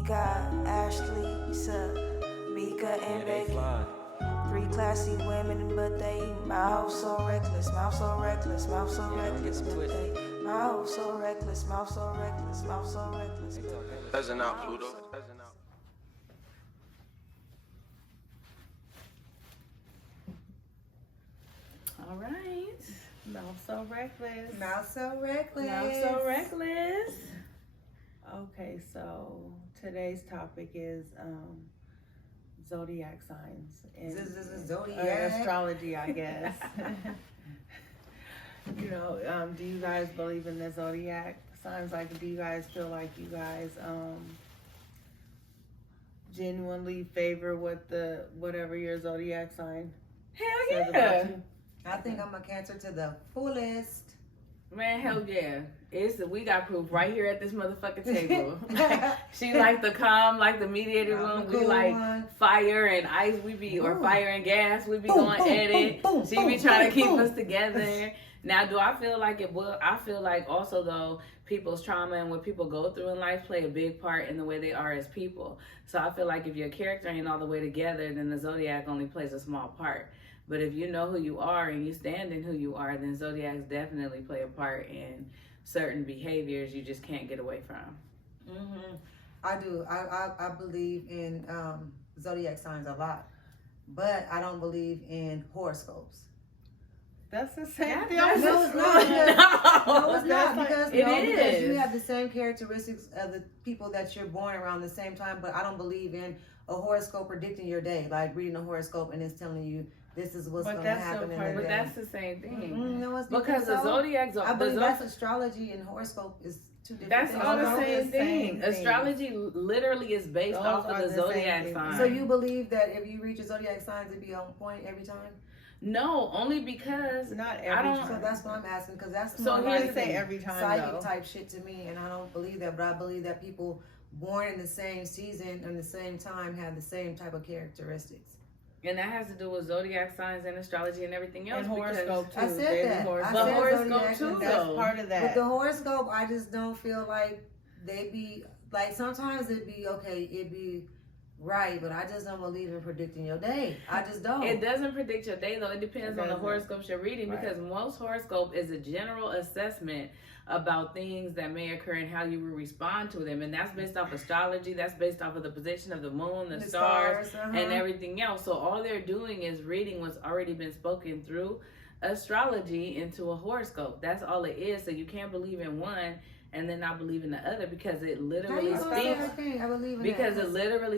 We got Ashley, Mika, and Becky. Three classy women, but they mouth so reckless, mouth so reckless, mouth so reckless, but they mouth so reckless, mouth so reckless, mouth so reckless. Doesn't out, Pluto. All right. Mouth so reckless. Mouth so reckless. Mouth so reckless. Okay, so today's topic is zodiac signs and This is Zodiac. astrology, I guess. Do you guys believe in the zodiac signs? Like, do you guys feel like you guys genuinely favor whatever your zodiac sign says about you? I think I'm a Cancer to the fullest. Man, hell yeah. We got proof right here at this motherfucking table. She like the calm, like the mediator room. We like fire and ice. Or fire and gas. We be going at it. She be trying to keep us together. Now, do I feel like it will? I feel like also, though, people's trauma and what people go through in life play a big part in the way they are as people. So I feel like if your character ain't all the way together, then the zodiac only plays a small part. But if you know who you are and you stand in who you are, then zodiacs definitely play a part in certain behaviors you just can't get away from. Mm-hmm. I do. I believe in zodiac signs a lot, but I don't believe in horoscopes. That's the same thing. No, it's not. Because you have the same characteristics of the people that you're born around the same time, but I don't believe in a horoscope predicting your day, like reading a horoscope and it's telling you this is what's going to happen in the day. But that's the same thing. No, it's because the zodiacs are... I believe that's astrology and horoscope is two different things. That's all the same thing. Thing. Astrology literally is based off of the zodiac sign. So you believe that if you read your zodiac signs, it'd be on point every time? No, only because not every time. So that's what I'm asking, because that's so here's to say every time psychic type shit to me, and I don't believe that. But I believe that people born in the same season and the same time have the same type of characteristics. And that has to do with zodiac signs and astrology and everything else. And horoscope too. I said that. But horoscope too, that's part of that. With the horoscope, I just don't feel like they be like. Sometimes it'd be okay. It'd be right, but I just don't believe in predicting your day. I just don't. It doesn't predict your day, though. It depends on the horoscopes you're reading, because most horoscope is a general assessment about things that may occur and how you will respond to them. And that's based off astrology. That's based off of the position of the moon, the stars and everything else. So all they're doing is reading what's already been spoken through astrology into a horoscope. That's all it is. So you can't believe in one and then not believe in the other, because it literally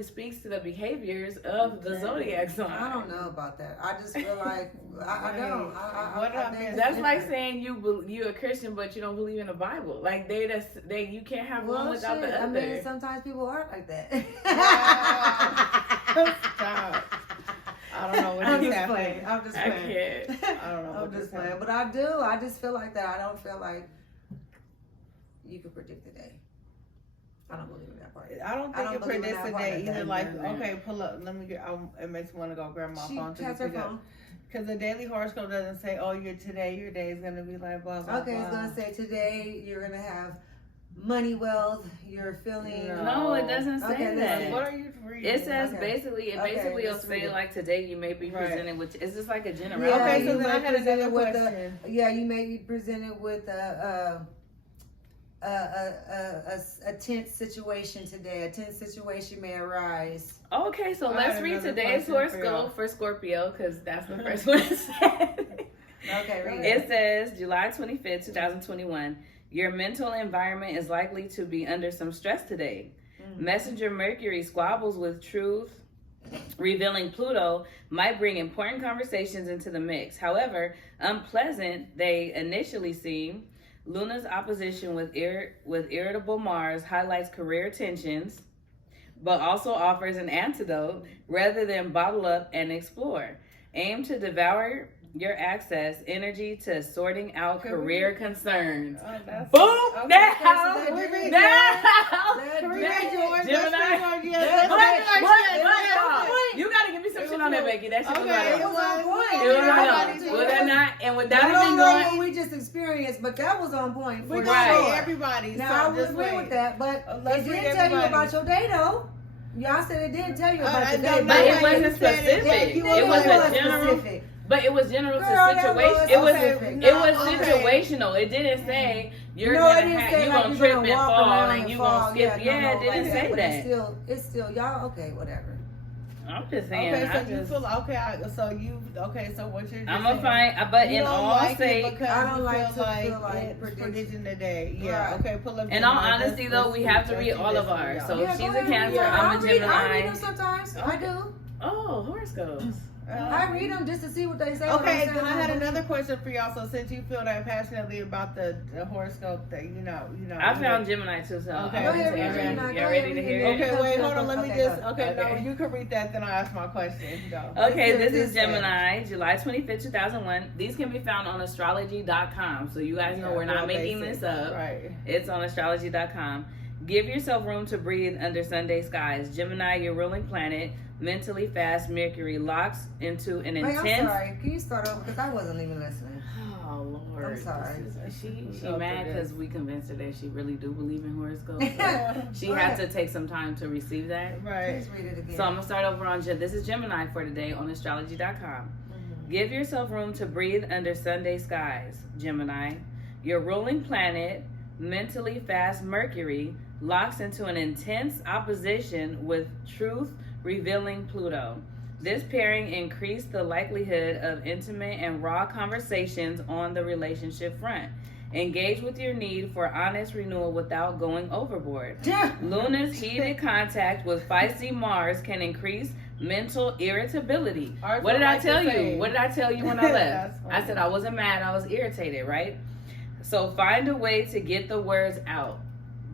speaks to the behaviors of the zodiac sign. I don't know about that. I just feel like I don't. That's like saying you're a Christian but you don't believe in the Bible. Like you can't have one without the other. I mean, sometimes people are like that. Stop. I don't know what is happening. I'm just playing. I can't. I don't know. I'm just playing, but I do. I just feel like that. I don't feel like you could predict the day. I don't believe in that part. I don't think it predicts the day either. Like, okay, pull up. Let me get. It makes me want to go grab my phone to pick up. Because the daily horoscope doesn't say, "Oh, your day is gonna be like blah blah." Okay, blah. it's gonna say today you're gonna have money, wealth. You're feeling. No, it doesn't say that. What are you reading? It says basically will say like today you may be presented with. It's just like a general. Yeah, okay, so you then I had another question. You may be presented with a tense situation today. A tense situation may arise. Okay, so let's read today's horoscope for Scorpio, because that's the first one it said. Okay, read it. It says July 25th, 2021. Your mental environment is likely to be under some stress today. Messenger Mercury squabbles with truth, revealing Pluto might bring important conversations into the mix. However, unpleasant they initially seem. Luna's opposition with irritable Mars highlights career tensions, but also offers an antidote rather than bottle up and explore. Aim to devour your access energy to sorting out career concerns. Boom! Now! You gotta give me some shit on there, Becky. That shit was right It on. was on point. It was right on. Was that not? And without I even don't know going, what we just experienced, but that was on point. We For got sure. everybody. Now, so I would just agree wait. with that, but Let's it read didn't tell you everybody. about your day, though. Y'all said it didn't tell you about I your don't day. know. but it Like wasn't you said it, specific. you It was was a general. specific. But it was general to Girl, that situation. was- It was okay. it was Okay. situational. It didn't say you're No, it gonna didn't have say you like gonna you're trip gonna and walk fall around and and you fall. gonna skip. No, Yeah, it didn't okay, say but that. It's still y'all. Okay, whatever. I'm just saying. Okay, so I you just, feel okay. So what you're just I'm gonna saying, find. But you in don't all like it say, because I don't you like feel to feel like it's prediction. prediction today. Yeah. Right. Okay. Pull up. in all Gemini. honesty, though, we have to read all of ours. So Yeah, she's go a ahead, Cancer. read. I'm a I read Gemini. them sometimes. I do. Oh, horoscopes. I read them just to see what they say. Okay, then I had another question for y'all. So since you feel that passionately about the horoscope, that you know, I found Gemini too. So Okay. Go ahead, y'all read Gemini. ready, Go y'all ahead, ready to read hear it. it? Okay, wait, hold on. Let me Okay, just. go. Okay, no, Okay. you can read that. Then I'll ask my question. Go. Okay, this This is is Gemini, July 25th, 2001. These can be found on astrology.com. So you guys know we're not making this up. Right. It's on astrology.com. Give yourself room to breathe under Sunday skies. Gemini, your ruling planet, mentally fast Mercury locks into an Wait, I'm intense. sorry. Can you start over? Because I wasn't even listening. Oh Lord! I'm sorry. She Up mad to because this. we convinced her that she really do believe in horoscopes. She Go had ahead. to take some time to receive that. Right. Please read it again. So I'm gonna start over on this is Gemini for today on astrology.com. Give yourself room to breathe under Sunday skies, Gemini. Your ruling planet, mentally fast Mercury, locks into an intense opposition with truth revealing Pluto. This pairing increased the likelihood of intimate and raw conversations on the relationship front. Engage with your need for honest renewal without going overboard. Luna's heated contact with feisty Mars can increase mental irritability. Ours What did are I like tell the you? same. What did I tell you when I left? That's funny. I said I wasn't mad, I was irritated, right? So find a way to get the words out.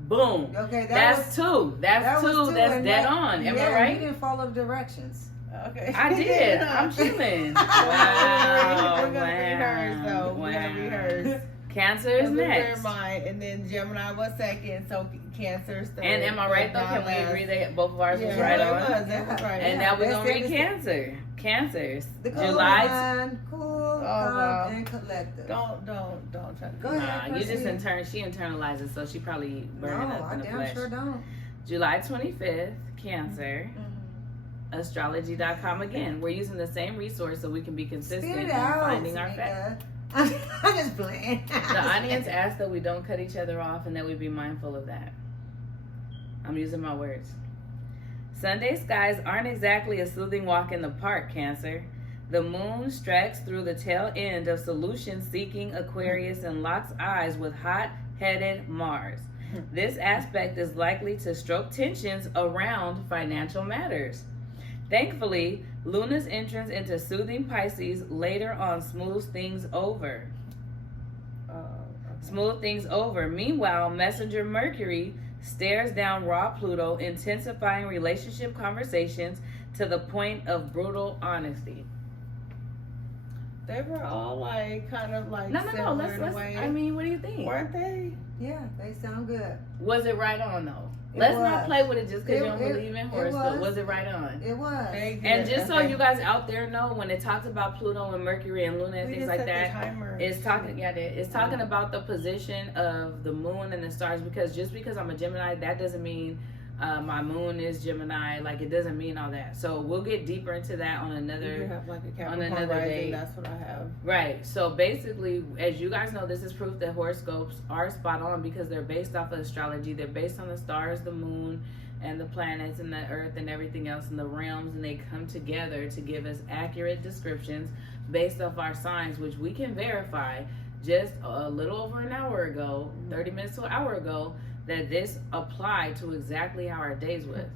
Boom. Okay, That's two. That's was two. two, That's and dead that- on. Am yeah, I You right? didn't follow the directions. Okay. I did. I'm chilling. We're Wow. gonna read hers though. We're gonna read hers. Cancer is next. Mine, and then Gemini was second, so Cancer's third. And am I right though? Can we agree that both of ours was right that on? was, that was right. And now we're That's gonna read it. Cancer. Cancers. The cool July. one, cool, calm, wow. and collective. don't try to Go ahead. Nah, you just proceed. she internalizes, so she probably No, burning up I in the damn flesh. sure don't. July 25th, Cancer. Mm-hmm. Astrology.com again. We're using the same resource so we can be consistent Spit in it out, finding our facts. Tamika. I'm just playing. The audience asked that we don't cut each other off and that we be mindful of that. I'm using my words. Sunday skies aren't exactly a soothing walk in the park, Cancer. The moon stretches through the tail end of solution-seeking Aquarius and locks eyes with hot-headed Mars. This aspect is likely to stroke tensions around financial matters. Thankfully, Luna's entrance into soothing Pisces later on smooths things over. Smooth things over. Meanwhile, Messenger Mercury stares down raw Pluto, intensifying relationship conversations to the point of brutal honesty. They were all like kind of like No. similar in a Let's. way. I mean, what do you think? Weren't they? Yeah, they sound good. Was it right on though? It Let's was. not play with it just because you It- don't it- believe in it horoscope. was. Was it right on? It was. They And did, just so okay. you guys out there know, when it talks about Pluto and Mercury and Luna and We things just like set the that, timer. it's talking. Yeah, it's talking about the position of the moon and the stars. Because just because I'm a Gemini, that doesn't mean my moon is Gemini. Like it doesn't mean all that. So we'll get deeper into that on You another. have like a on Capricorn another rising. day. That's what I have. Right. So basically, as you guys know, this is proof that horoscopes are spot on because they're based off of astrology. They're based on the stars, the moon, and the planets and the earth and everything else in the realms, and they come together to give us accurate descriptions based off our signs, which we can verify just a little over an hour ago, 30 minutes to an hour ago, that this applied to exactly how our days was.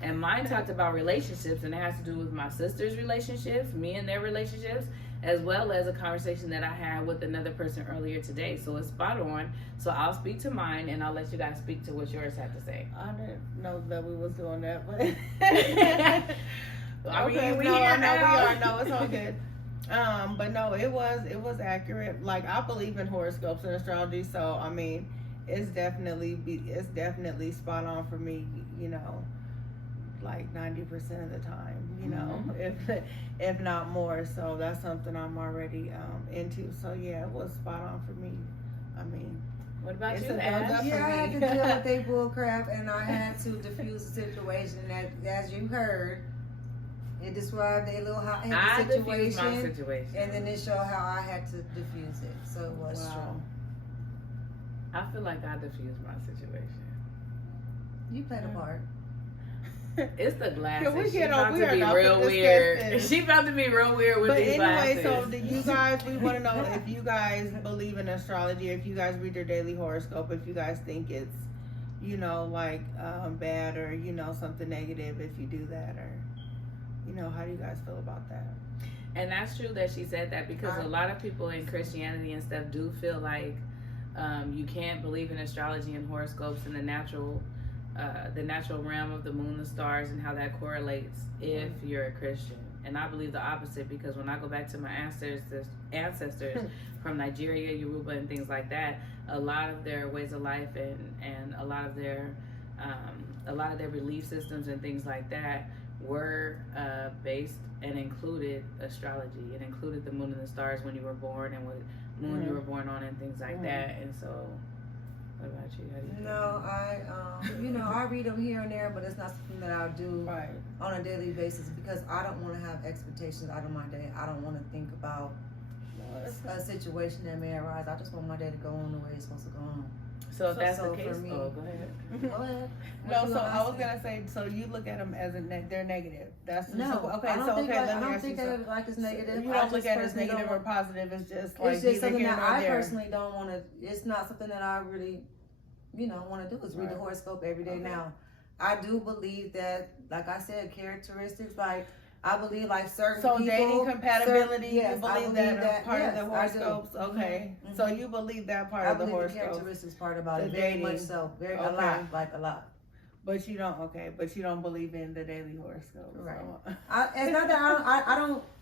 And mine talked about relationships, and it has to do with my sister's relationships, me and their relationships, as well as a conversation that I had with another person earlier today. So it's spot on. So I'll speak to mine, and I'll let you guys speak to what yours have to say. I didn't know that we was doing that, but I mean, okay, we no, here I know we now. are. No, it's all good. But no, it was accurate. Like I believe in horoscopes and astrology, so I mean, it's definitely spot on for me. You know, like 90% of the time, you know, if not more. So that's something I'm already into. So yeah, it was spot on for me. I mean, what about you, Ash? Yeah, I had to deal with their bull crap, and I had to diffuse the situation. That, as you heard, it described a little hot-headed situation, my situation, and then it showed how I had to diffuse it. So it was true. I feel like I diffused my situation. You played a part. It's the glasses. Can we She get about on? to be real weird. She about to be real weird with these glasses. So do you guys, we want to know if you guys believe in astrology, if you guys read your daily horoscope, if you guys think it's, you know, like bad or, you know, something negative if you do that, or, you know, how do you guys feel about that? And that's true that she said that, because a lot of people in Christianity and stuff do feel like you can't believe in astrology and horoscopes and the natural realm of the moon, the stars, and how that correlates if you're a Christian. And I believe the opposite, because when I go back to my ancestors from Nigeria, Yoruba, and things like that, a lot of their ways of life and a lot of their belief systems and things like that were based and included astrology. It included the moon and the stars when you were born, and what moon you were born on, and things like that. And so, what about you? How do you feel? No, I read them here and there, but it's not something that I'll do on a daily basis, because I don't want to have expectations out of my day. I don't want to think about a situation that may arise. I just want my day to go on the way it's supposed to go on. So if that's the for case, me, go ahead. Go ahead. No, so I was gonna say, so you look at them as they're negative. That's no. Okay, I don't so think okay, I let me don't ask think you that like it's negative. You don't look at it as negative or positive. It's just like it's just something that I there. personally don't want to. It's not something that I really, want to do. Is read the horoscope every day. Now, I do believe that, like I said, characteristics like. I believe like certain people. So dating compatibility, yes, you believe that part of the horoscopes? Okay. Mm-hmm. So you believe that part of the horoscopes? I believe the characteristics part about it, dating. very much so. A lot. But you don't believe in the daily horoscope. Right. So. It's not that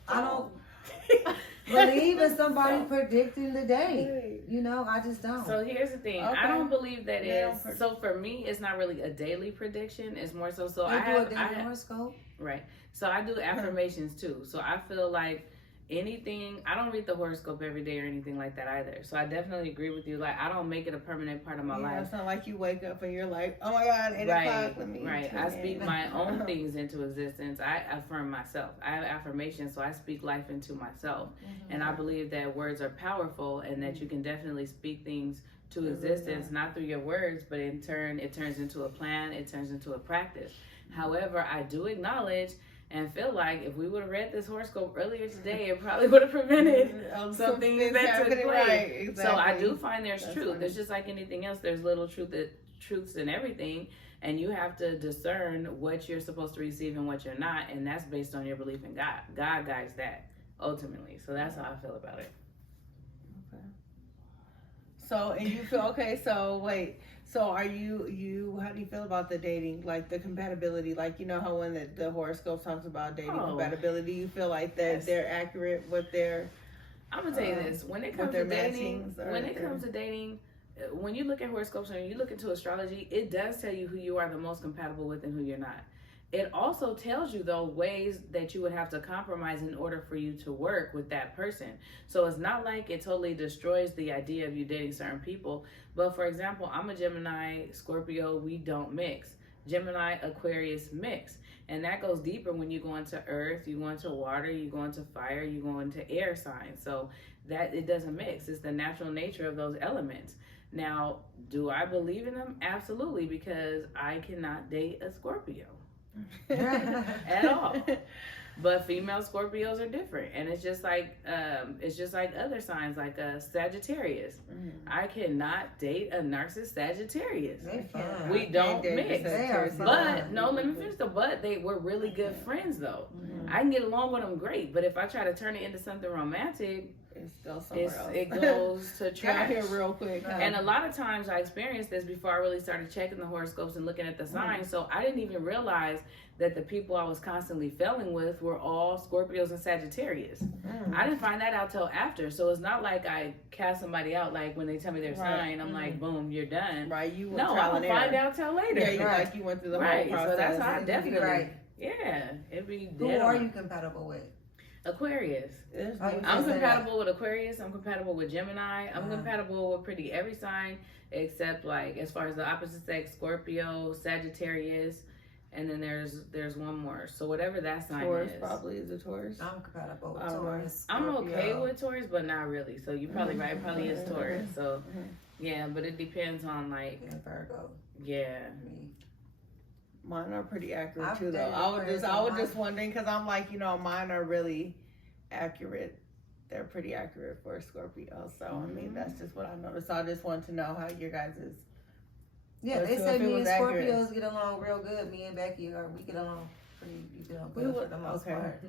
I don't believe in somebody predicting the day. I just don't. So here's the thing. I don't believe that is. So for me, it's not really a daily prediction. It's more so. So I do a daily horoscope. Right. So I do affirmations too. So I feel like I don't read the horoscope every day or anything like that either. So I definitely agree with you. Like, I don't make it a permanent part of my life. It's not like you wake up and you're like, oh my God, 8 o'clock with me. Right. I speak my own things into existence. I affirm myself. I have affirmations, so I speak life into myself. Mm-hmm. And I believe that words are powerful, and that you can definitely speak things to existence, not through your words, but in turn, it turns into a plan, it turns into a practice. However, I do acknowledge and feel like if we would have read this horoscope earlier today, it probably would have prevented some things that took place. Right, exactly. So I do find there's truth. Funny. There's just like anything else. There's little truths in everything, and you have to discern what you're supposed to receive and what you're not, and that's based on your belief in God. God guides that ultimately. So that's how I feel about it. Okay. So, and you feel So wait. So are you how do you feel about the dating, like the compatibility, like how when the horoscope talks about dating compatibility, you feel like that they're accurate with their I'm gonna tell you this, when it comes to dating, when you look at horoscopes and you look into astrology, it does tell you who you are the most compatible with and who you're not. It also tells you, though, ways that you would have to compromise in order for you to work with that person. So it's not like it totally destroys the idea of you dating certain people. But for example, I'm a Gemini, Scorpio, we don't mix. Gemini, Aquarius mix. And that goes deeper when you go into earth, you go into water, you go into fire, you go into air signs. So that it doesn't mix. It's the natural nature of those elements. Now, do I believe in them? Absolutely, because I cannot date a Scorpio. At all. But female Scorpios are different, and it's just like other signs, like Sagittarius. I cannot date a narcissist Sagittarius. We don't mix. But no, let me finish we're really good friends though. I can get along with them great, but if I try to turn it into something romantic, It's still somewhere else. It goes to Got trash. here real quick. Huh? And a lot of times I experienced this before I really started checking the horoscopes and looking at the signs. So I didn't even realize that the people I was constantly failing with were all Scorpios and Sagittarius. I didn't find that out till after. So it's not like I cast somebody out like when they tell me their sign, I'm like, boom, you're done. Right, you No, I will find out till later. Yeah, like you went through the whole process. So that's how I definitely, right. Yeah, it'd be Who dead are on. you compatible with? Aquarius. I'm compatible with Aquarius. I'm compatible with Gemini. I'm compatible with pretty every sign except like as far as the opposite sex, Scorpio, Sagittarius, and then there's one more. So whatever that sign Taurus is. probably is a Taurus. I'm compatible with Taurus. I'm okay with Taurus, but not really. So you're probably right. It probably is Taurus. So yeah, but it depends on like Virgo. Yeah. Mine are pretty accurate too, though. I was just wondering because I'm like, mine are really accurate. They're pretty accurate for a Scorpio. So I mean, that's just what I noticed. So I just wanted to know how your guys is. Yeah, they say me and Scorpios get along real good. Me and Becky we get along pretty good for the most part.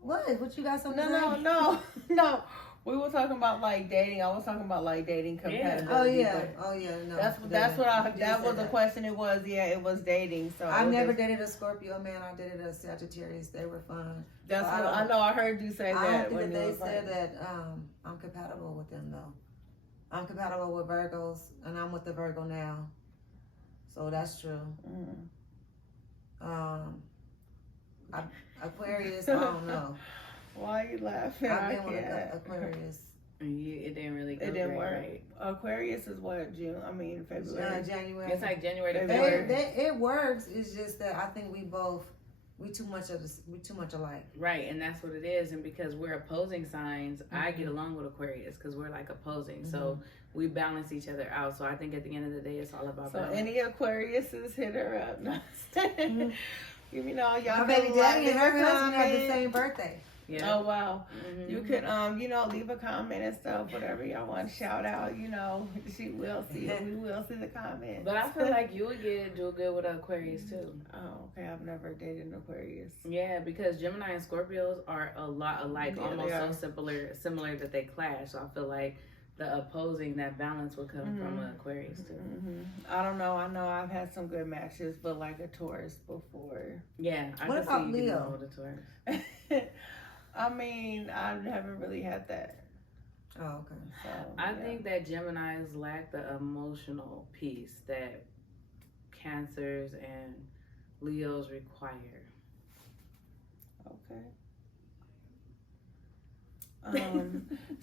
What you got something to say? No. We were talking about like dating. I was talking about like dating compatibility. Oh yeah. No. That's what that was the question. It was dating. So I've never dated a Scorpio man. I dated a Sagittarius. They were fun. That's what I know. I heard you say that. I don't think that they said that I'm compatible with them though. I'm compatible with Virgos, and I'm with the Virgo now. So that's true. Aquarius, I don't know. Why are you laughing? I've been with Aquarius. It didn't really go. It didn't work. Right. Aquarius is what, June? I mean, February. January. It's like January to February. It works. It's just that I think we too much alike. Right, and that's what it is. And because we're opposing signs, I get along with Aquarius because we're like opposing. So we balance each other out. So I think at the end of the day, it's all about balance. Any Aquariuses, hit her up. No. Y'all my baby daddy and her husband have the same birthday. Yeah. Oh wow. You could leave a comment and stuff, whatever y'all want to shout out, she will see it. We will see the comments. But I feel like you would do good with Aquarius too. Oh, okay. I've never dated an Aquarius. Yeah, because Gemini and Scorpios are a lot alike, almost so similar that they clash. So I feel like the opposing, that balance would come from an Aquarius too. I don't know. I know I've had some good matches, but like a Taurus before. Yeah. What about Leo? With a Taurus. I mean, I haven't really had that. Oh, okay. So, I think that Geminis lack the emotional piece that Cancers and Leos require. Okay.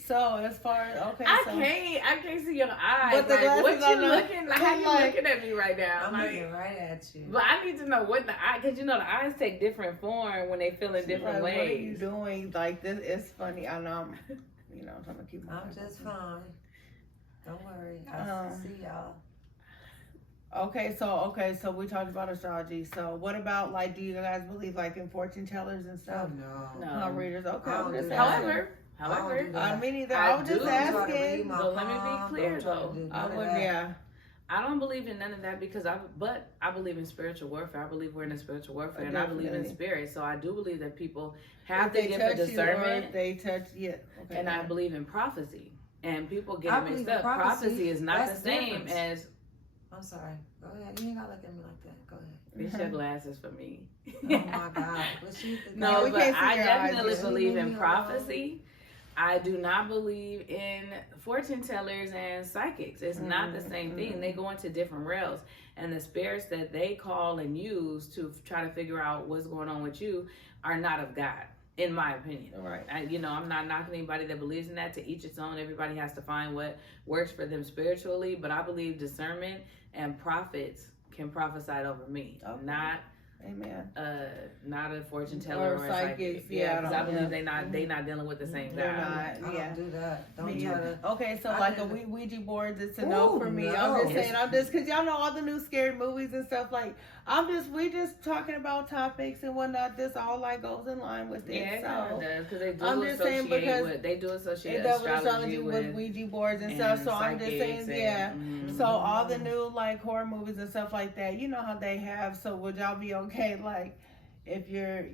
So as far as I can't see your eyes. But the what glasses you looking like? How you looking at me right now? I'm looking right at you. But I need to know what the eye, because the eyes take different form when they feel in different ways. What are you doing? Like this? It's funny. I know. I'm trying to keep. I'm just fine. Don't worry. I'll see y'all. Okay, so we talked about astrology. So what about like, do you guys believe like in fortune tellers and stuff? No. Palm readers. Okay. However, me neither. I was just asking. But let me be clear though. I don't believe in none of that because I believe in spiritual warfare. I believe we're in a spiritual warfare, and I believe in spirit. So I do believe that people have the gift of discernment. And I believe in prophecy. And people get it mixed up. Prophecy is not the same as. I'm sorry. Go ahead. You ain't gotta look at me like that. Go ahead. It's your glasses for me. Oh my God. No, but I definitely believe in prophecy. I do not believe in fortune tellers and psychics. It's not the same thing. They go into different realms. And the spirits that they call and use to try to figure out what's going on with you are not of God, in my opinion. Right. I'm not knocking anybody that believes in that. To each its own. Everybody has to find what works for them spiritually. But I believe discernment and prophets can prophesy over me. Okay. Not a fortune teller or a psychic. Because I believe they not dealing with the same guy. I don't do that. Don't try to. Okay, so like a Ouija board, it's a no for me. I'm just saying, because y'all know all the new scary movies and stuff. Like, we just talking about topics and whatnot. This all like goes in line with it. Yeah, it kind of does, because they do I'm just saying because they do associate astrology with Ouija boards and stuff. So I'm just saying, So all the new like horror movies and stuff like that, you know how they have. So would y'all be okay, like, if you're,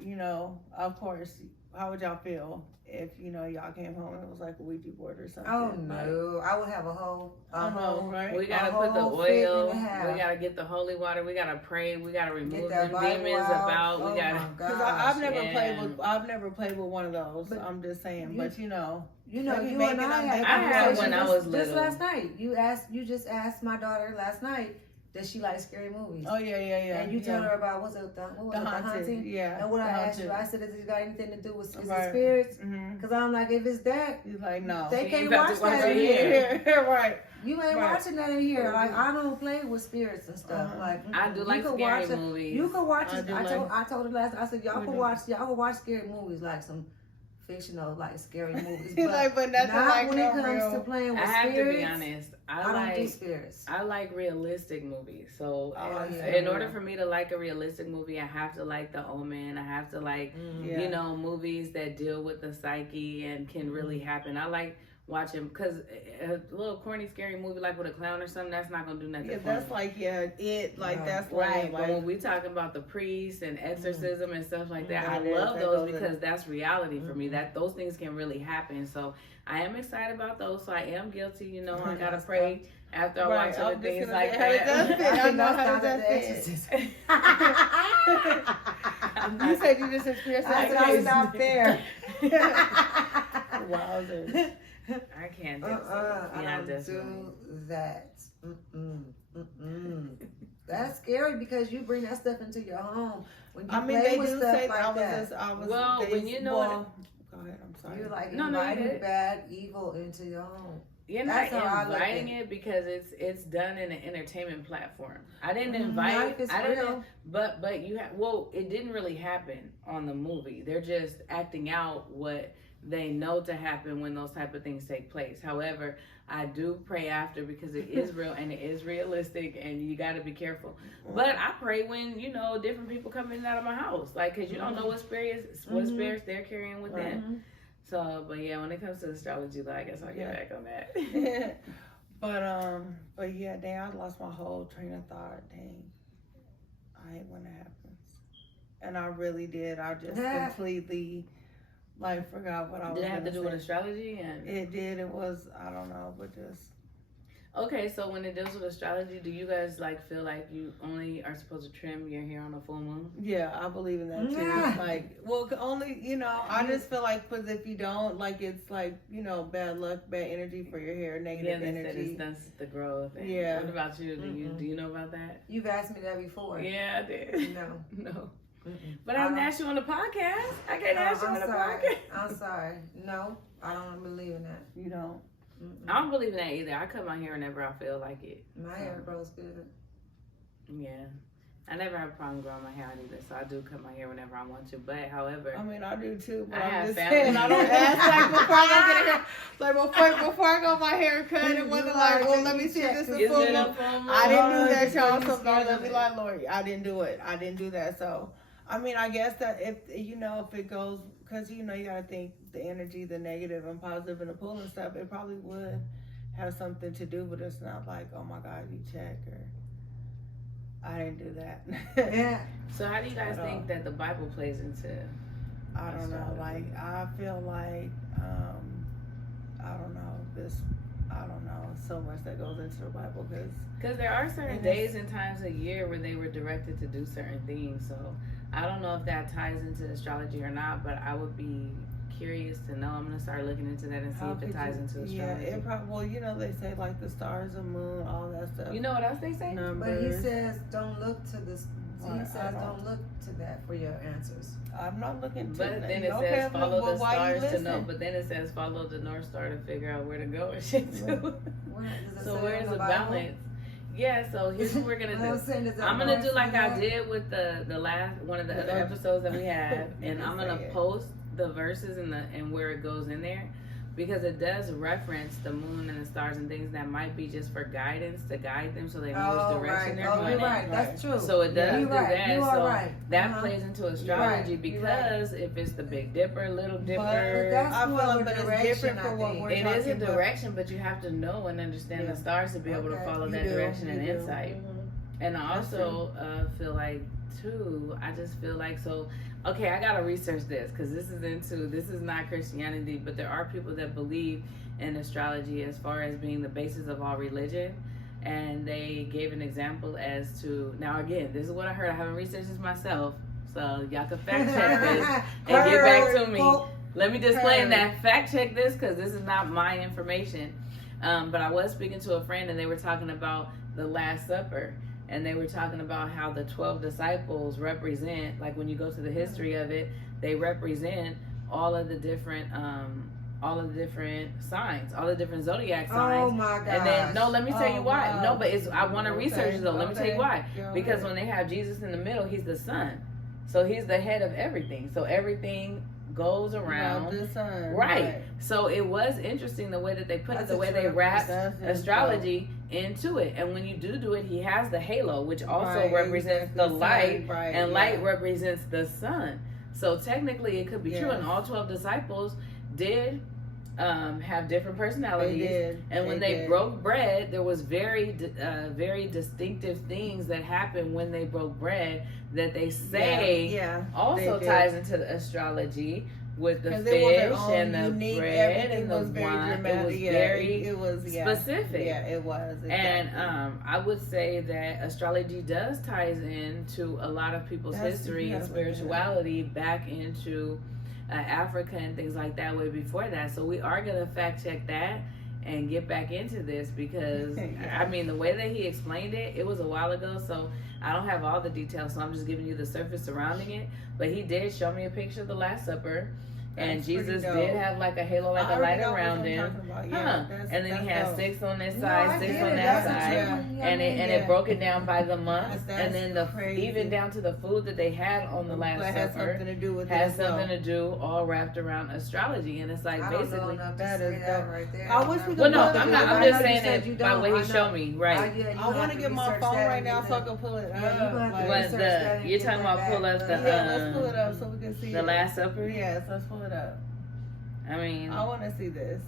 of course, how would y'all feel if y'all came home and it was like a Ouija board or something? Oh no, I would have a whole, right? We gotta put the oil. We gotta get the holy water. We gotta pray. We gotta remove the demons about. We gotta. Because I've never played with one of those. But I'm just saying, but you and I had when I was little. Just last night, you just asked my daughter last night. Does she like scary movies? Oh, yeah. And you told her about, the haunting? Yeah. And what I asked you, I said, does it got anything to do with spirits? Because I'm like, if it's that, you're like, no. They can't watch that in here. Right. You ain't watching that in here. Like, I don't play with spirits and stuff. Like, I do like scary movies. You can watch it. I told her last. I said, y'all can watch scary movies, like some fictional, like scary movies. But that's not like when it comes to playing with spirits. I have to be honest. I don't do spirits. I like realistic movies. So in order for me to like a realistic movie, I have to like The Omen. I have to like, movies that deal with the psyche and can really happen. I like watching, because a little corny, scary movie like with a clown or something, that's not going to do nothing for that's me. like, that's right. Like, but when we talking about the priest and exorcism and stuff like that, I love those because that's reality for me. That those things can really happen. So I am excited about those. So I am guilty. I got to pray after I watch other things like that. I know how that fit. You said you just experienced that. I not there. Wowzers. I can't do I don't do that. That's scary because you bring that stuff into your home. When you play with stuff like that. Go ahead, I'm sorry. You're like inviting bad, evil into your home. You're not inviting it because it's done in an entertainment platform. I didn't invite. But you have. Well, it didn't really happen on the movie. They're just acting out what they know to happen when those type of things take place. However, I do pray after because it is real and it is realistic, and you got to be careful. But I pray when different people come in and out of my house, like, because you don't know what spirits they're carrying within. So, but yeah, when it comes to astrology, I guess I'll get back on that. But yeah, dang, I lost my whole train of thought. Dang, I hate when it happens, and I really did. I just completely forgot what I was. Did it have to do with astrology? And it did. It was, I don't know, but just. Okay, so when it deals with astrology, do you guys feel like you only are supposed to trim your hair on a full moon? Yeah, I believe in that too. I just feel like, because if you don't, it's bad luck, bad energy for your hair, negative energy. Said that's the growth. Yeah. What about you? Do you know about that? You've asked me that before. Yeah, I did. No. But I didn't ask you on the podcast. I can't ask you on the podcast. I'm sorry. No, I don't believe in that. You don't? I don't believe in that either. I cut my hair whenever I feel like it. My hair grows good. Yeah. I never have a problem growing my hair either, so I do cut my hair whenever I want to. But however, I mean, I do too. But I'm just saying, I don't ask before I go get hair. Before I go my hair cut, it wasn't let me see if this is full moon. I didn't do that, y'all. So Lord, let me lie, Lord, I didn't do it. I didn't do that. So, I mean, I guess that if it goes, because you gotta think the energy, the negative and positive and the pull and stuff, it probably would have something to do, but it's not like, oh my God, you check, or I didn't do that. Yeah. So how do you guys think that the Bible plays into? I don't know. I feel like I don't know. So much that goes into the Bible because there are certain days and times a year where they were directed to do certain things. So I don't know if that ties into astrology or not, but I would be curious to know. I'm gonna start looking into that and see if it ties into astrology. Yeah, it probably. Well, they say the stars, the moon, all that stuff. You know what else they say? Numbers. But he says don't look to this. He says don't look to that for your answers. I'm not looking to that. But then it says follow the stars to know. But then it says follow the North Star to figure out where to go and shit too. So where's the balance? Yeah, so here's what we're gonna do. I'm gonna do like I did with the last one of the other episodes that we have, and I'm gonna post the verses and where it goes in there, because it does reference the moon and the stars and things that might be just for guidance, to guide them so they know which direction they're going. You're right. That's true. So it does do that. You are right. That plays into astrology because if it's the Big Dipper, Little Dipper, I feel like it's different for what we're talking about. It is a direction, but you have to know and understand the stars to be able to follow that direction and insight. And I also feel like too, I just feel like, so, okay, I gotta research this, because this is not Christianity, but there are people that believe in astrology as far as being the basis of all religion. And they gave an example as to, now again, this is what I heard. I haven't researched this myself, so y'all can fact check this and get back to me. Let me just explain that. Fact check this, because this is not my information. But I was speaking to a friend, and they were talking about the Last Supper. And they were talking about how the 12 disciples represent, like when you go to the history of it, they represent all of the different signs, all the different zodiac signs. Oh my god! And then let me tell you why. Wow. No, but I want to research it though. Let me tell you why. Go Because ahead. when they have Jesus in the middle, he's the sun, so he's the head of everything. So everything goes around the sun, right. So it was interesting the way that they put That's it, the way they wrapped That's astrology into it. And when you do it, he has the halo, which also Right, represents the sun, light, right, and yeah. light represents the sun. So technically, it could be true. Yes. And all 12 disciples did have different personalities. They did. And when they broke bread, there was very distinctive things that happened when they broke bread that they say also ties into the astrology with the fish and the unique, bread and the was very wine. dramatic. It was very specific. Yeah, it was. Exactly. And I would say that astrology does ties into a lot of people's history and spirituality back into Africa and things like that way before that. So we are going to fact check that and get back into this, because I mean, the way that he explained it, it was a while ago, so I don't have all the details, so I'm just giving you the surface surrounding it. But he did show me a picture of the Last Supper. And Jesus did have like a halo, like a light around him. And then he had 6 on this side, 6 on that side. And it broke it down by the months. And then even down to the food that they had on the Last Supper has something to do with has something to do, all wrapped around astrology. And it's like I basically don't know enough to say that right there. I wish we could. Well, no, I I'm just saying it by what he showed me, right? I want to get my phone right now so I can pull it up. But you're talking about pull up the let's pull it up so we can see the Last Supper. Yes, let's pull it up. I mean, I want to see this.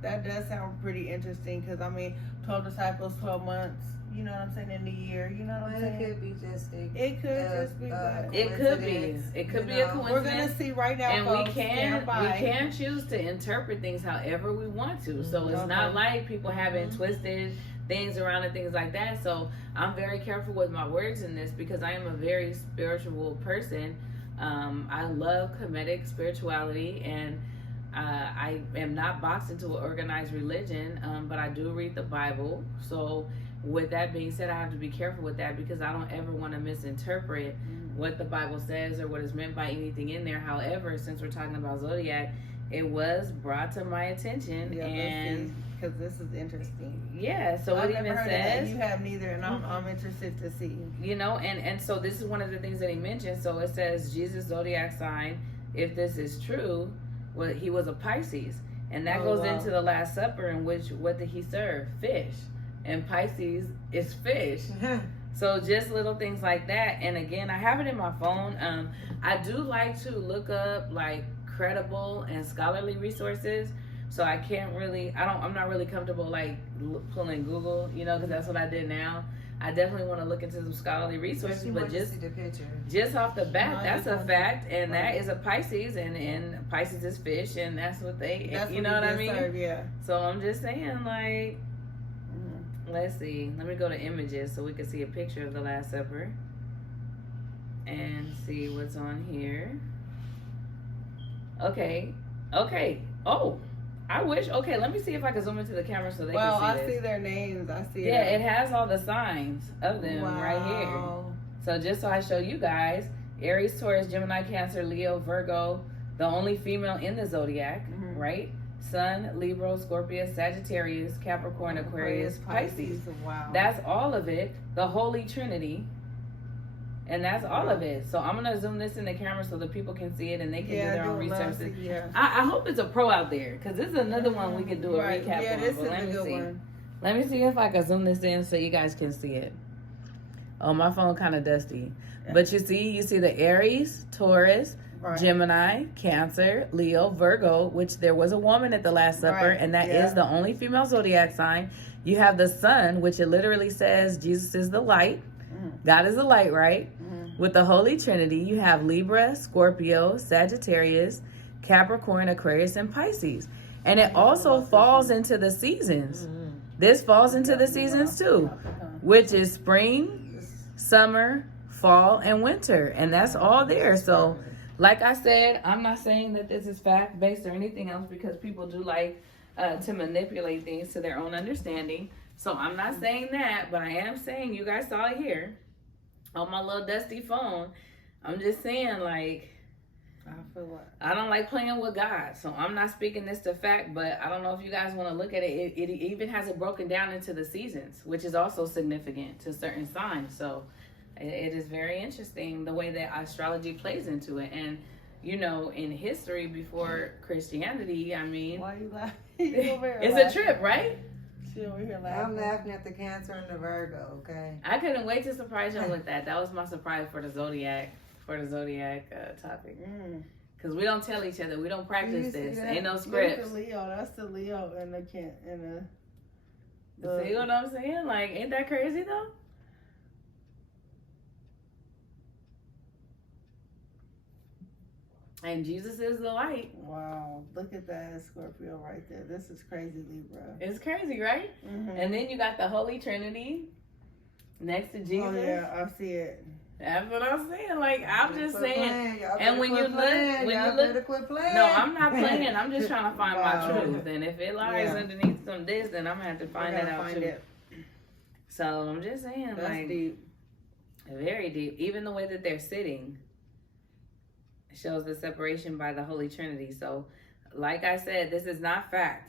That does sound pretty interesting, because I mean, 12 disciples, 12 months. You know what I'm saying? In the year, you know what I'm saying? It could be just it could just be that. It could be. It could be a coincidence. We're gonna see right now, and folks. we can choose to interpret things however we want to. So it's not like people having twisted things around and things like that. So I'm very careful with my words in this, because I am a very spiritual person. I love comedic spirituality, and I am not boxed into an organized religion, but I do read the Bible. So with that being said, I have to be careful with that, because I don't ever want to misinterpret what the Bible says or what is meant by anything in there. However, since we're talking about Zodiac, it was brought to my attention, and because this is interesting. Yeah, so it even says you have neither, and I'm interested to see. You know, and so this is one of the things that he mentioned. So it says Jesus zodiac sign. If this is true, well, he was a Pisces, and that goes into the Last Supper, in which what did he serve? Fish, and Pisces is fish. So just little things like that. And again, I have it in my phone. I do like to look up like credible and scholarly resources. So I can't really, I'm not really comfortable like pulling Google, you know, because that's what I did now. I definitely want to look into some scholarly resources, but just off the bat, that's a fact, and that is a Pisces, and Pisces is fish, and that's what you know what I mean? Serve, yeah. So I'm just saying, like, let's see. Let me go to images so we can see a picture of the Last Supper and see what's on here. Okay. Oh, I wish. Okay, let me see if I can zoom into the camera so they can see this. I see their names. I see. Yeah, it has all the signs of them right here. So just so I show you guys, Aries, Taurus, Gemini, Cancer, Leo, Virgo, the only female in the zodiac, right? Sun, Libra, Scorpio, Sagittarius, Capricorn, Aquarius, Pisces. Wow. That's all of it. The Holy Trinity. And that's all of it. So I'm going to zoom this in the camera so that people can see it and they can do their own research. I hope it's a pro out there, because this is another one we could do a recap on. Yeah, this is a good one. Let me see if I can zoom this in so you guys can see it. Oh, my phone kind of dusty. But you see the Aries, Taurus, Gemini, Cancer, Leo, Virgo, which there was a woman at the Last Supper, and that is the only female zodiac sign. You have the Sun, which it literally says Jesus is the light. God is the light, right? With the Holy Trinity, you have Libra, Scorpio, Sagittarius, Capricorn, Aquarius, and Pisces. And it also falls into the seasons. This falls into the seasons too, which is spring, summer, fall, and winter. And that's all there. So, like I said, I'm not saying that this is fact-based or anything else, because people do like to manipulate things to their own understanding. So I'm not saying that, but I am saying, you guys saw it here on my little dusty phone. I'm just saying, like, I don't like playing with God, so I'm not speaking this to fact, but I don't know if you guys want to look at it. It even has it broken down into the seasons, which is also significant to certain signs. So it is very interesting the way that astrology plays into it. And, you know, in history before Christianity, I mean, why are you laughing? It's a trip, right? She over here laughing. I'm laughing at the Cancer and the Virgo, okay? I couldn't wait to surprise y'all with that. That was my surprise for the Zodiac. Topic. Because we don't tell each other. We don't practice this. Ain't no scripts. That's the Leo and the See what I'm saying? Like, ain't that crazy though? And Jesus is the light. Wow, look at that Scorpio right there. This is crazy, Libra. It's crazy, right? Mm-hmm. And then you got the Holy Trinity next to Jesus. Oh yeah, I see it. That's what I'm saying. Like, I'm just saying. And And when you look, no, I'm not playing. I'm just trying to find my truth. And if it lies underneath some this, then I'm gonna have to find that out too. So I'm just saying, that's like, deep. Very deep. Even the way that they're sitting shows the separation by the Holy Trinity. So, like I said, this is not fact.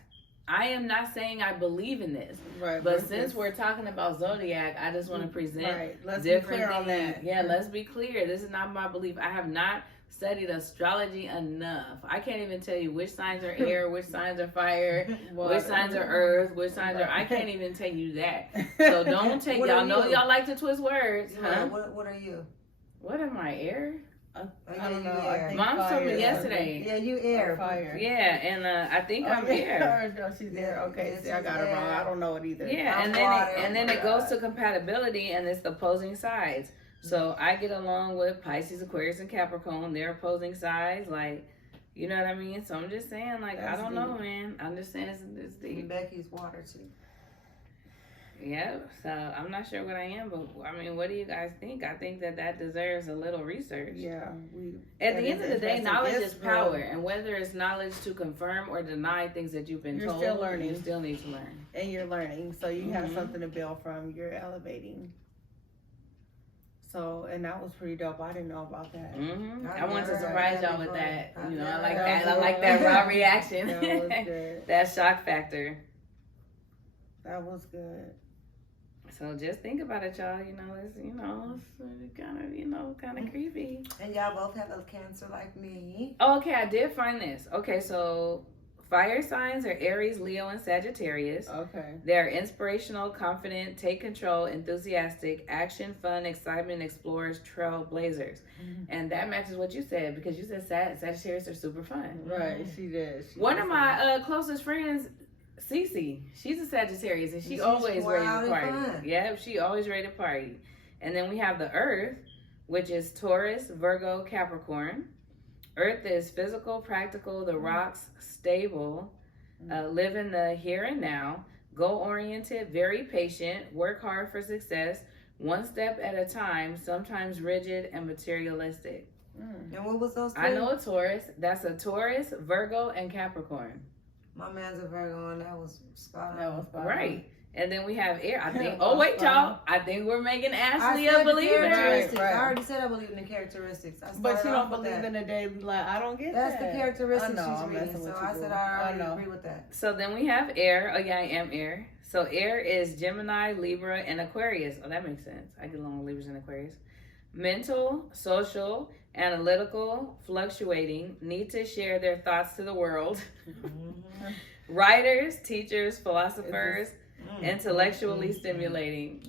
I am not saying I believe in this, right? But since we're talking about Zodiac, I just want to present Let's different be clear things. on that. Yeah, let's be clear. This is not my belief. I have not studied astrology enough. I can't even tell you which signs are air, which signs are fire, which signs are earth, which signs are. I can't even tell you that. So don't take. Y'all know y'all like to twist words, huh? What are you? What am I, air? I don't know. I think Mom told me fire. Yesterday. Yeah, you air. Fire. Yeah, and I think I'm air. No, she's there. Okay, see, I got it wrong. I don't know it either. Yeah, and then it goes to compatibility, and it's the opposing sides. So I get along with Pisces, Aquarius, and Capricorn. They're opposing sides, like, you know what I mean? So I'm just saying, like, I don't know, man. I'm just saying it's deep. Becky's water too. Yeah, so I'm not sure what I am, but I mean, what do you guys think? I think that deserves a little research. Yeah. At the end of the day, knowledge is power, and whether it's knowledge to confirm or deny things that you've been told, still learning. You still need to learn. And you're learning, so you have something to build from. You're elevating. So, and that was pretty dope. I didn't know about that. Mm-hmm. I wanted to surprise y'all with that. You know, I like that. I like that raw reaction. That was good. That shock factor. That was good. So just think about it, y'all. You know, it's kind of creepy. And y'all both have a Cancer like me. Oh, okay, I did find this. Okay, so fire signs are Aries, Leo, and Sagittarius. Okay. They're inspirational, confident, take control, enthusiastic, action, fun, excitement, explorers, trailblazers. Mm-hmm. And that matches what you said, because you said Sagittarius are super fun. Right, she did. One of my closest friends, Cece, she's a Sagittarius, and she's always ready to party. Yeah, she always ready to party. And then we have the Earth, which is Taurus, Virgo, Capricorn. Earth is physical, practical, the rocks, stable, live in the here and now, goal-oriented, very patient, work hard for success, one step at a time, sometimes rigid and materialistic. And what was those two? I know a Taurus. That's a Taurus, Virgo, and Capricorn. My man's a Virgo, and that was spot on. Right. And then we have air. I think. Oh wait, y'all. I think we're making Ashley a believer. Right. I already said I believe in the characteristics. But you don't believe in the daily life. I don't get that. That's the characteristics she's reading. So I said I already agree with that. So then we have air. Oh yeah, I am air. So air is Gemini, Libra, and Aquarius. Oh, that makes sense. I get along with Libras and Aquarius. Mental, social, analytical, fluctuating, need to share their thoughts to the world. Writers, teachers, philosophers. Intellectually stimulating.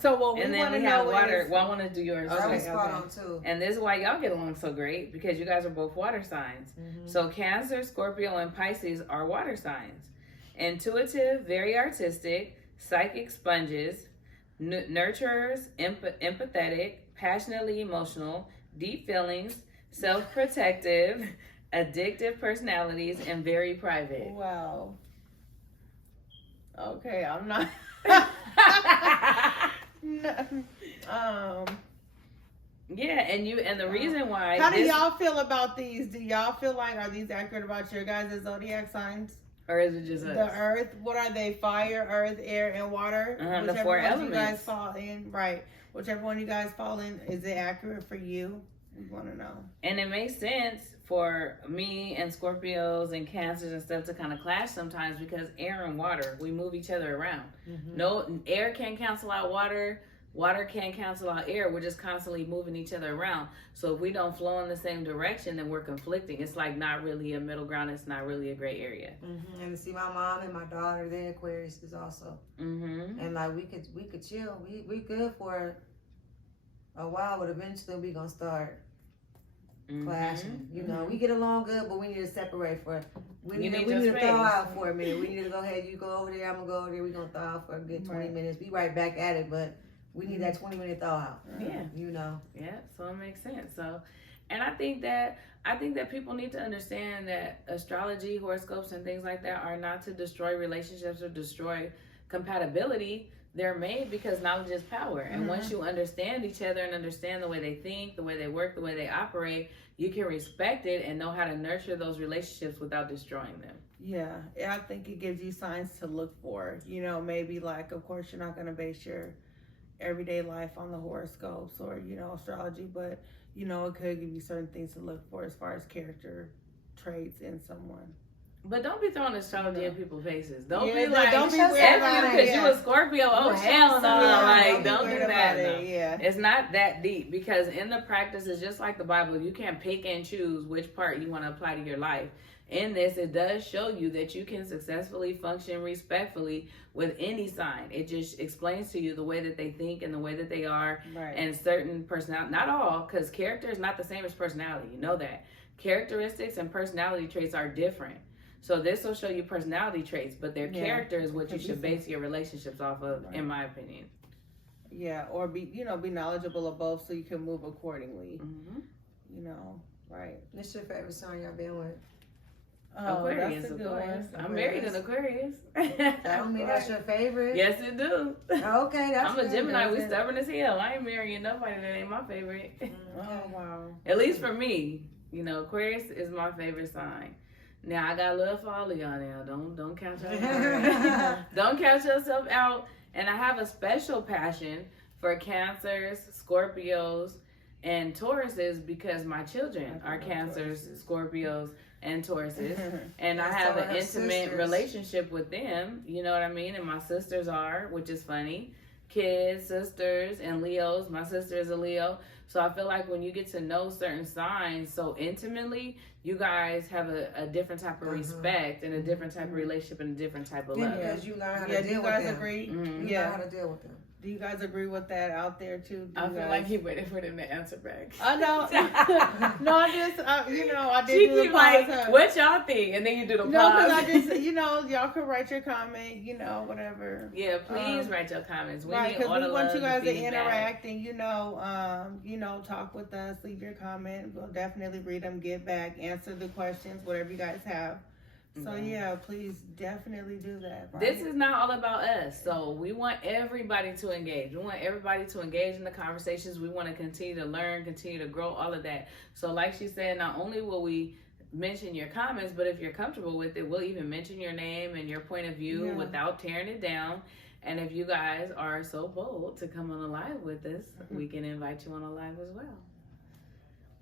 So what we and then we have water. Well, I want to do yours. Okay. On too. And this is why y'all get along so great, because you guys are both water signs. So Cancer, Scorpio, and Pisces are water signs. Intuitive, very artistic, psychic sponges, nurturers, empathetic, passionately emotional, deep feelings, self-protective, addictive personalities, and very private. Wow. Okay, I'm not. No, Yeah, and the reason why. How do y'all feel about these? Do y'all feel like, are these accurate about your guys' zodiac signs? Or is it just us? The earth, what are they? Fire, earth, air, and water. The 4 elements. You guys fall in, right? Whichever one you guys fall in, is it accurate for you? We want to know. And it makes sense for me and Scorpios and Cancers and stuff to kind of clash sometimes because air and water, we move each other around. Mm-hmm. No, air can't cancel out water. Water can't cancel out air. We're just constantly moving each other around. So if we don't flow in the same direction, then we're conflicting. It's like not really a middle ground. It's not really a gray area. Mm-hmm. And see, my mom and my daughter, they're Aquarius is also. Mm-hmm. And like we could chill. We good for a while, but eventually we gonna start clashing. You know, we get along good, but we need to separate for. We need to thaw out for a minute. We need to go ahead. You go over there. I'm gonna go over there. We gonna thaw out for a good 20 minutes. Be right back at it, but. We need that 20-minute thaw out. Yeah. You know. Yeah, so it makes sense. So, and I think that people need to understand that astrology, horoscopes, and things like that are not to destroy relationships or destroy compatibility. They're made because knowledge is power. And once you understand each other and understand the way they think, the way they work, the way they operate, you can respect it and know how to nurture those relationships without destroying them. Yeah, I think it gives you signs to look for. You know, maybe like, of course, you're not going to base your everyday life on the horoscopes or, you know, astrology, but, you know, it could give you certain things to look for as far as character traits in someone. But don't be throwing astrology in people's faces. Don't be like, don't be weird about it. Because you a Scorpio. Oh, hell no. Like, don't do that. No. Yeah. It's not that deep because in the practice, it's just like the Bible. You can't pick and choose which part you want to apply to your life. In this, it does show you that you can successfully function respectfully with any sign. It just explains to you the way that they think and the way that they are and certain personality. Not all, because character is not the same as personality. You know that. Characteristics and personality traits are different. So this will show you personality traits, but their character is what you should base your relationships off of, in my opinion. Yeah, or be knowledgeable of both so you can move accordingly. Mm-hmm. You know, right. What's your favorite sign y'all been with? Aquarius, of course. I'm married an Aquarius. That don't mean that's your favorite. Yes, it do. Okay, that's I'm a Gemini. We stubborn as hell. I ain't marrying nobody that ain't my favorite. Oh, wow. At least for me. You know, Aquarius is my favorite sign. Now, I got love for all of y'all now. Don't count yourself out. Don't count yourself out. And I have a special passion for Cancers, Scorpios, and Tauruses because my children are Cancers, Scorpios, and Tauruses. And I have an intimate relationship with them. You know what I mean? And my sisters are, which is funny. Kids, sisters, and Leos. My sister is a Leo. So I feel like when you get to know certain signs so intimately, you guys have a different type of respect and a different type of relationship and a different type of love. Because you learn how to deal with them. Do you guys agree? Mm-hmm. You learn how to deal with them. Do you guys agree with that out there too? I feel like he waited for them to answer back. I know. No, I just, I did she do the pause. Like, what y'all think? And then you do the pause. No, because I just, y'all can write your comment, whatever. Yeah, please write your comments. We right, because we want you guys to interact and, talk with us, leave your comment. We'll definitely read them, get back, answer the questions, whatever you guys have. So yeah, please definitely do that. Right? This is not all about us. So we want everybody to engage. We want everybody to engage in the conversations. We want to continue to learn, continue to grow, all of that. So like she said, not only will we mention your comments, but if you're comfortable with it, we'll even mention your name and your point of view without tearing it down. And if you guys are so bold to come on a live with us, we can invite you on a live as well.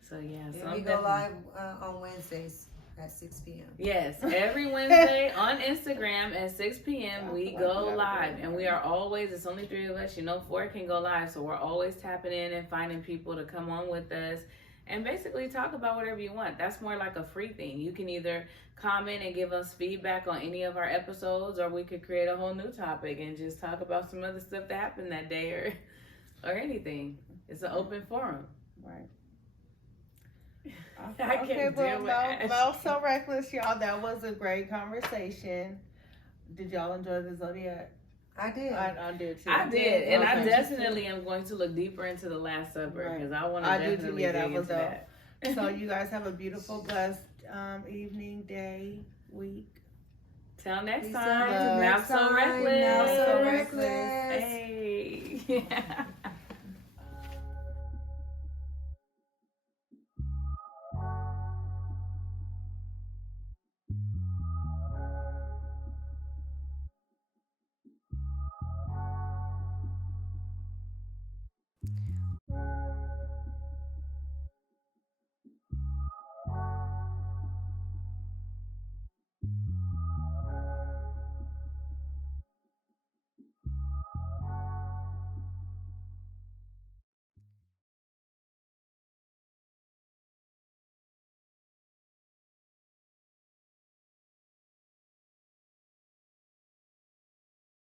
So yeah. So we go live on Wednesdays. At 6 p.m. Yes, every Wednesday on Instagram at 6 p.m. we go live, and we are always, it's only 3 of us, 4 can go live, so we're always tapping in and finding people to come on with us and basically talk about whatever you want. That's more like a free thing. You can either comment and give us feedback on any of our episodes, or we could create a whole new topic and just talk about some other stuff that happened that day or anything. It's an open forum. Right. Okay, well, so reckless, y'all. That was a great conversation. Did y'all enjoy the Zodiac? I did. I did too. I did, and I Okay. definitely am going to look deeper into The Last Supper because I want to definitely dig into that. So you guys have a beautiful, blessed evening, day, week. Till next Peace time. out. Not so reckless. Not so reckless. Hey.